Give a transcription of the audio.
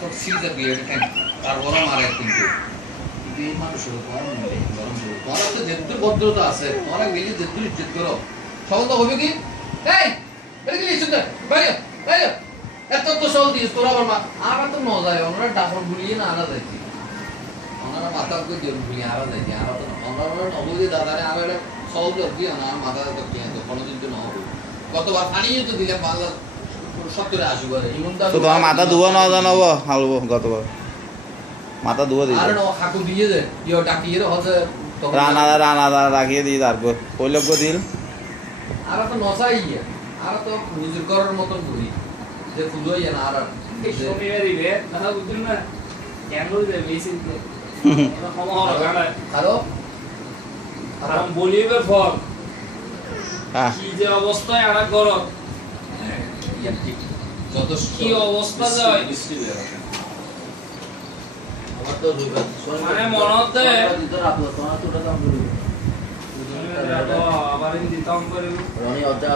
তো সিরিজে দিয়ে এটা তারপরে মারে কিন্তু এই মানুষের গরম নেই গরম নেই তোমার তো যেহেতু ভদ্রতা আছে অনেক বেশি যেহেতু ইজ্জত করো সবল তো হবে কি এই বেরিয়ে গেলি শুনতে বাইরে বাইরে এত তো সল দিস তোরা আবার আমার তো মজা হয় ওনারা ডাবল গুলিয়ে না আনা যাইছি ওনারা মাথা করে দিয়ে গুলিয়ে আনা যাইছি আর তো ওনারা অবধি দাদারে আর একটা সল দিয়ে না মাথা তো কি তো কোনোদিন তো না হবে গতবার পানিয়ে তো দিলে বাংলা 70-80 করে ইমনদার তো তোমার মাথা ধুবো না জানাবো হালবো গতবার মাথা ধুবো দিই আর না হাকু দিয়ে দে ইও ডাকিয়ে হচ্ছে রানা রাখিয়ে দিই তারপর কৈলব্য দিল আর তো নসাই আর তো হুজুর করার মতন ঘুরি যে পুজো ইয়ে না আর এই শনিবারই রে কথা বুঝলি না কেন রে মেসিন তো ক্ষমা হবে গানা আরো আরাম বলিবে ফল হ্যাঁ কি যে অবস্থায় আনা করো যত কি অবস্থা যায় আমার তো মানে মনতে দিতে রাখলো তোমার তো ওটা দাম বলি আবার দিতাম করে রনি অর্ধেক